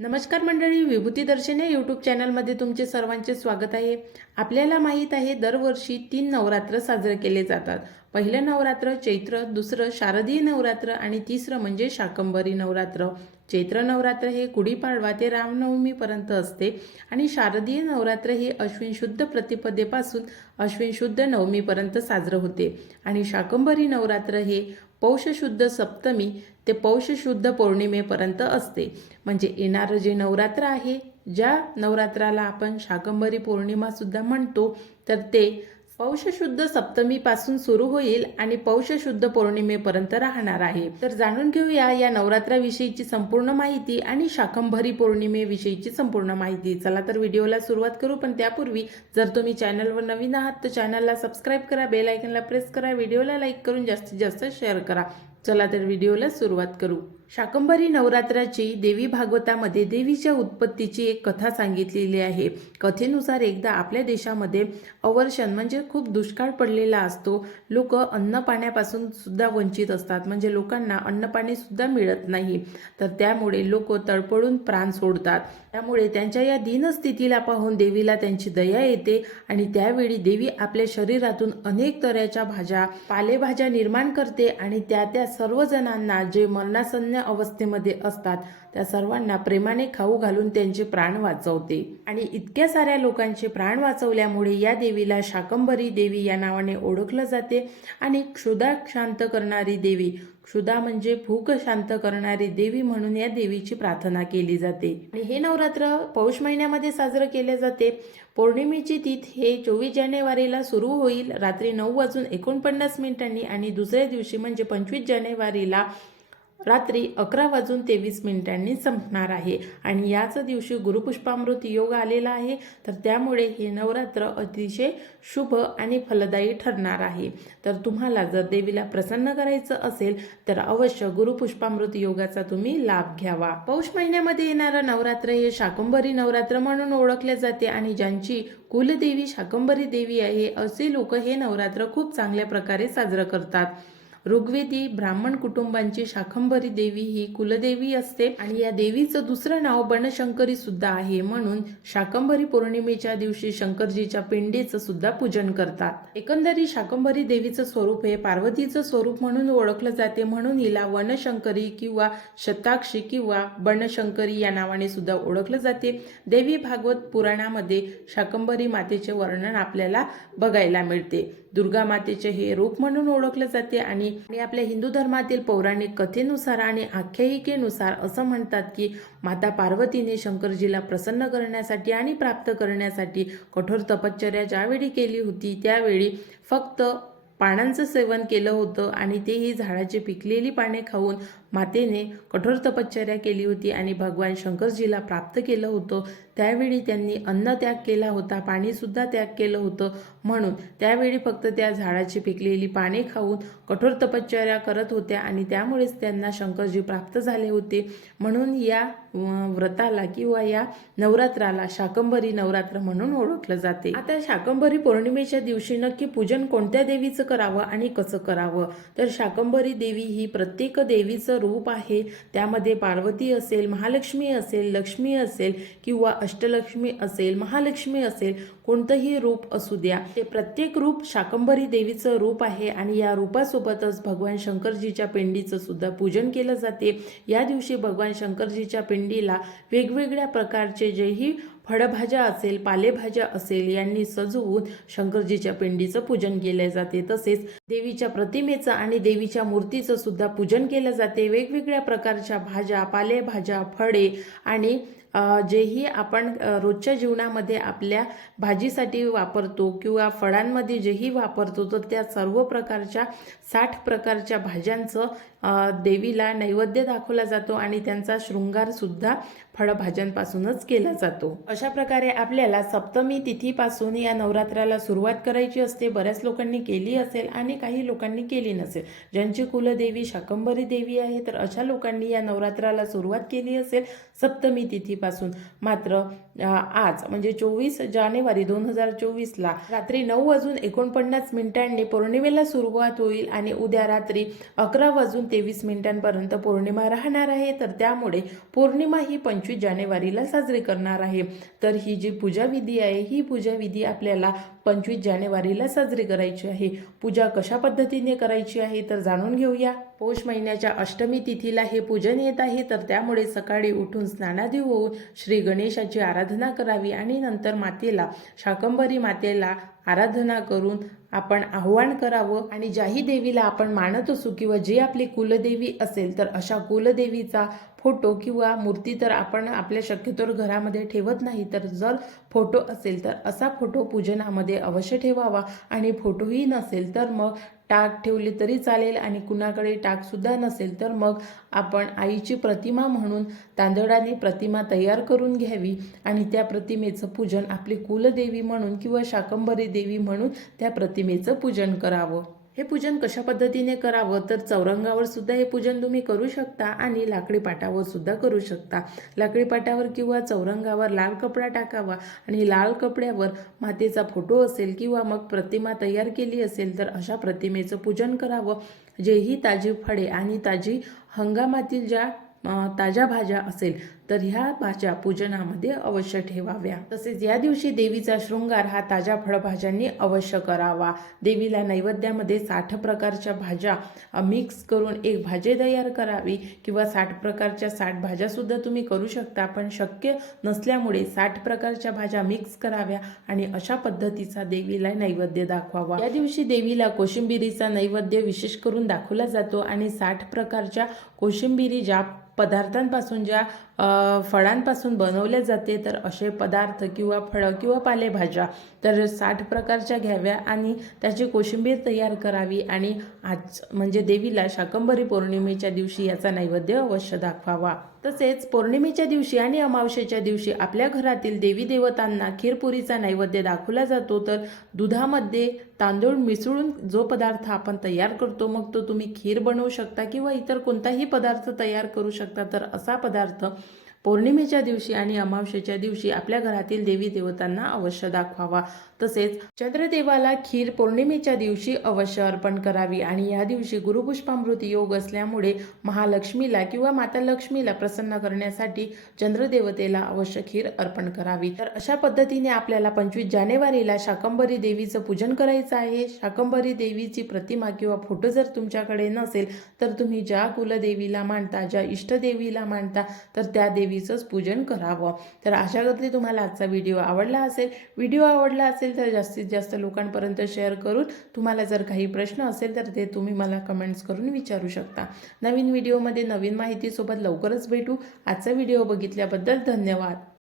नमस्कार मंडळी विभूती दर्शन या यूट्यूब चॅनलमध्ये तुमचे सर्वांचे स्वागत आहे. आपल्याला माहीत आहे दरवर्षी तीन नवरात्र साजरे केले जातात. पहिलं नवरात्र चैत्र दुसरं शारदीय नवरात्र आणि तिसरं म्हणजे शाकंभरी नवरात्र. चैत्र नवरात्र हे गुढीपाडवा ते रामनवमीपर्यंत असते आणि शारदीय नवरात्र हे अश्विन शुद्ध प्रतिपदेपासून अश्विन शुद्ध नवमीपर्यंत साजरं होते. आणि शाकंभरी नवरात्र हे पौष शुद्ध सप्तमी ते पौष शुद्ध पौर्णिमेपर्यंत असते. म्हणजे येणारं जे नवरात्र आहे ज्या नवरात्राला आपण शाकंभरी पौर्णिमासुद्धा म्हणतो तर ते पौष शुद्ध सप्तमीपासून सुरू होईल आणि पौष शुद्ध पौर्णिमेपर्यंत राहणार आहे. तर जाणून घेऊया या नवरात्राविषयीची संपूर्ण माहिती आणि शाकंभरी पौर्णिमेविषयीची संपूर्ण माहिती. चला तर व्हिडिओला सुरुवात करू पण त्यापूर्वी जर तुम्ही चॅनलवर नवीन आहात तर चॅनलला सबस्क्राईब करा बेल आयकनला प्रेस करा व्हिडिओला लाईक करून जास्तीत जास्त शेअर करा. चला तर व्हिडिओला सुरुवात करू. शाकंभरी नवरात्राची देवी भागवतामध्ये देवीच्या उत्पत्तीची एक कथा सांगितलेली आहे. कथेनुसार एकदा आपल्या देशामध्ये अवर्षण म्हणजे खूप दुष्काळ पडलेला असतो. लोक अन्न पाण्यापासून सुद्धा वंचित असतात. म्हणजे लोकांना अन्न पाणी सुद्धा मिळत नाही. तर त्यामुळे लोक तळपडून प्राण सोडतात. त्यामुळे त्यांच्या या दीनस्थितीला पाहून देवीला त्यांची दया येते आणि त्यावेळी देवी आपल्या शरीरातून अनेक तऱ्हेच्या भाज्या पालेभाज्या निर्माण करते आणि त्या त्या सर्वजणांना जे मरणासन्न अवस्थेमध्ये असतात. त्या सर्वांना प्रेमाने खाऊ घालून त्यांचे प्राण वाचवते. आणि इतक्या साऱ्या लोकांचे प्राण वाचवल्यामुळे या देवीला शाकंभरी देवी या नावाने ओळखलं जाते. आणि क्षुधा शांत करणारी देवी क्षुदा म्हणजे भूक शांत करणारी देवी म्हणून या देवीची प्रार्थना केली जाते. आणि हे नवरात्र पौष महिन्यामध्ये साजरं केले जाते. पौर्णिमेची तिथ हे चोवीस जानेवारीला सुरू होईल. रात्री नऊ वाजून एकोणपन्नास मिनिटांनी आणि दुसऱ्या दिवशी म्हणजे पंचवीस जानेवारीला रात्री अकरा वाजून तेवीस मिनिटांनी संपणार आहे. आणि याच दिवशी गुरुपुष्पामृत योग आलेला आहे तर त्यामुळे हे नवरात्र अतिशय शुभ आणि फलदायी ठरणार आहे. तर तुम्हाला जर देवीला प्रसन्न करायचं असेल तर अवश्य गुरुपुष्पामृत योगाचा तुम्ही लाभ घ्यावा. पौष महिन्यामध्ये येणारं नवरात्र हे शाकंभरी नवरात्र म्हणून ओळखले जाते आणि ज्यांची कुलदेवी शाकंभरी देवी आहे असे लोक हे नवरात्र खूप चांगल्या प्रकारे साजरं करतात. ऋग्वेदी ब्राह्मण कुटुंबांची शाखंभरी देवी ही कुलदेवी असते आणि या देवीचं दुसरं नाव बनशंकरी सुद्धा आहे म्हणून शाकंभरी पौर्णिमेच्या दिवशी शंकरजीच्या पिंडीचं सुद्धा पूजन करतात. एकंदरी शाकंभरी देवीचं स्वरूप हे पार्वतीचं स्वरूप म्हणून ओळखलं जाते म्हणून हिला वनशंकरी किंवा शताक्षी किंवा बनशंकरी या नावाने सुद्धा ओळखलं जाते. देवी भागवत पुराणामध्ये शाकंभरी मातेचे वर्णन आपल्याला बघायला मिळते. दुर्गा मातेचे हे रूप म्हणून ओळखले जाते आणि आणि आपल्या हिंदू धर्मातील पौराणिक कथेनुसार आणि आख्यायिकेनुसार असं म्हणतात की माता पार्वतीने शंकरजीला प्रसन्न करण्यासाठी आणि प्राप्त करण्यासाठी कठोर तपश्चर्या ज्यावेळी केली होती त्यावेळी फक्त पानांचं सेवन केलं होतं आणि तेही झाडाची पिकलेली पाने खाऊन मातेने कठोर तपश्चर्या केली होती आणि भगवान शंकरजीला प्राप्त केलं होतं. त्यावेळी त्यांनी अन्न त्याग केला होता पाणीसुद्धा त्याग केलं होतं. म्हणून त्यावेळी फक्त त्या झाडाची पिकलेली पाने खाऊन कठोर तपश्चर्या करत होत्या आणि त्यामुळेच त्यांना शंकरजी प्राप्त झाले होते. म्हणून या व्रताला किंवा या नवरात्राला शाकंभरी नवरात्र म्हणून ओळखलं जाते. आता शाकंभरी पौर्णिमेच्या दिवशी नक्की पूजन कोणत्या देवीचं करावं आणि कसं करावं? तर शाकंभरी देवी ही प्रत्येक देवीचं रूप आहे. त्यामध्ये पार्वती असेल महालक्ष्मी असेल लक्ष्मी असेल किंवा अष्टलक्ष्मी असेल महालक्ष्मी असेल कोणतंही रूप असू द्या. ते प्रत्येक रूप शाकंभरी देवीचं रूप आहे आणि या रूपासोबतच भगवान शंकरजीच्या पेंडीचं सुद्धा पूजन केलं जाते. या दिवशी भगवान शंकरजीच्या भेंडीला वेगवेगळ्या प्रकारचे जेही फळभाज्या असेल पालेभाज्या असेल यांनी सजवून शंकरजीच्या पिंडीचं पूजन केले जाते. तसेच देवीच्या प्रतिमेचं आणि देवीच्या मूर्तीचं सुद्धा पूजन केलं जाते. वेगवेगळ्या प्रकारच्या भाज्या पालेभाज्या फळे आणि जेही आपण रोजच्या जीवनामध्ये आपल्या भाजीसाठी वापरतो किंवा फळांमध्ये जेही वापरतो तर त्या सर्व प्रकारच्या साठ प्रकारच्या भाज्यांचं देवीला नैवेद्य दाखवला जातो आणि त्यांचा शृंगारसुद्धा फळभाज्यांपासूनच केला जातो. अशा प्रकारे आपल्याला सप्तमी तिथीपासून या नवरात्राला सुरुवात करायची असते. बऱ्याच लोकांनी केली असेल आणि काही लोकांनी केली नसेल. ज्यांची कुलदेवी शाकंभरी देवी आहे तर अशा लोकांनी या नवरात्राला सुरुवात केली असेल सप्तमी तिथीपासून. मात्र आज म्हणजे चोवीस जानेवारी दोन हजार चोवीसला रात्री नऊ वाजून एकोणपन्नास मिनिटांनी पौर्णिमेला सुरुवात होईल आणि उद्या रात्री अकरा वाजून तेवीस मिनिटांपर्यंत पौर्णिमा राहणार आहे. तर त्यामुळे पौर्णिमा ही पंचवीस जानेवारीला साजरी करणार आहे. तर ही जी पूजाविधी आहे ही पूजाविधी आपल्याला पंचवीस जानेवारीला साजरी करायची आहे. पूजा कशा पद्धतीने करायची आहे तर जाणून घेऊया. पौष महिन्याच्या अष्टमी तिथीला हे पूजन येत आहे तर त्यामुळे सकाळी उठून स्नानादी होऊन श्री गणेशाची आराधना करावी आणि नंतर मातेला शाकंभरी मातेला आराधना करून आपण आव्हान करावं आणि ज्याही देवीला आपण मानत असू किंवा जी आपली कुलदेवी असेल तर अशा कुलदेवीचा फोटो किंवा मूर्ती तर आपण आपल्या शक्यतोवर घरामध्ये ठेवत नाही. तर जर फोटो असेल तर असा फोटो पूजनामध्ये अवश्य ठेवावा आणि फोटोही नसेल तर मग टाक ठेवली तरी चालेल आणि कुणाकडे टाकसुद्धा नसेल तर मग आपण आईची प्रतिमा म्हणून तांदळाने प्रतिमा तयार करून घ्यावी आणि त्या प्रतिमेचं पूजन आपली कुलदेवी म्हणून किंवा शाकंभरी देवी म्हणून त्या प्रतिमेचं पूजन करावं. हे पूजन कशा पद्धतीने करावं? तर चौरंगावर सुद्धा हे पूजन तुम्ही करू शकता आणि लाकडी पाटावर सुद्धा करू शकता. लाकडी पाटावर किंवा चौरंगावर लाल कपडा टाकावा आणि लाल कपड्यावर मातेचा फोटो असेल किंवा मग प्रतिमा तयार केली असेल तर अशा प्रतिमेचं पूजन करावं. जेही ताजी फळे आणि ताजी हंगामातील ज्या ताज्या भाज्या असेल तर ह्या भाज्या पूजनामध्ये अवश्य ठेवाव्या. तसेच या दिवशी देवीचा शृंगार हा ताज्या फळभाज्यांनी अवश्य करावा. देवीला नैवेद्यामध्ये साठ प्रकारच्या भाज्या मिक्स करून एक भाजी तयार करावी किंवा साठ प्रकारच्या साठ भाज्यासुद्धा तुम्ही करू शकता. पण शक्य नसल्यामुळे साठ प्रकारच्या भाज्या मिक्स कराव्या आणि अशा पद्धतीचा देवीला नैवेद्य दाखवावा. या दिवशी देवीला कोशिंबिरीचा नैवेद्य विशेष करून दाखवला जातो आणि साठ प्रकारच्या कोशिंबिरी ज्या पदार्थांपासून ज्या फळांपासून बनवले जाते तर असे पदार्थ किंवा फळं किंवा पालेभाज्या तर साठ प्रकारच्या घ्याव्या आणि त्याची कोशिंबीर तयार करावी आणि आज म्हणजे देवीला शाकंभरी पौर्णिमेच्या दिवशी याचा नैवेद्य अवश्य दाखवावा. तसेच पौर्णिमेच्या दिवशी आणि अमावशेच्या दिवशी आपल्या घरातील देवी देवतांना खीरपुरीचा नैवेद्य दाखवला जातो तर दुधामध्ये तांदूळ मिसळून जो पदार्थ आपण तयार करतो मग तो तुम्ही खीर बनवू शकता किंवा इतर कोणताही पदार्थ तयार करू शकता तर असा पदार्थ पौर्णिमेच्या दिवशी आणि अमावस्येच्या दिवशी आपल्या घरातील देवी देवतांना अवश्य दाखवावा. तसेच चंद्रदेवाला खीर पौर्णिमेच्या दिवशी अवश्य अर्पण करावी आणि या दिवशी गुरुपुष्पामृत योग असल्यामुळे महालक्ष्मीला किंवा माता लक्ष्मीला प्रसन्न करण्यासाठी चंद्रदेवतेला अवश्य खीर अर्पण करावी. तर अशा पद्धतीने आपल्याला पंचवीस जानेवारीला शाकंभरी देवीचं पूजन करायचं आहे. शाकंभरी देवीची प्रतिमा किंवा फोटो जर तुमच्याकडे नसेल तर तुम्ही ज्या कुलदेवीला मानता ज्या इष्टदेवीला मानता तर त्या देवी देवीचंच पूजन करावं. तर अशा गती तुम्हाला आजचा व्हिडिओ आवडला असेल. व्हिडिओ आवडला असेल तर जास्तीत जास्त लोकांपर्यंत शेअर करून तुम्हाला जर काही प्रश्न असेल तर ते तुम्ही मला कमेंट्स करून विचारू शकता. नवीन व्हिडिओमध्ये नवीन माहितीसोबत लवकरच भेटू. आजचा व्हिडिओ बघितल्याबद्दल धन्यवाद.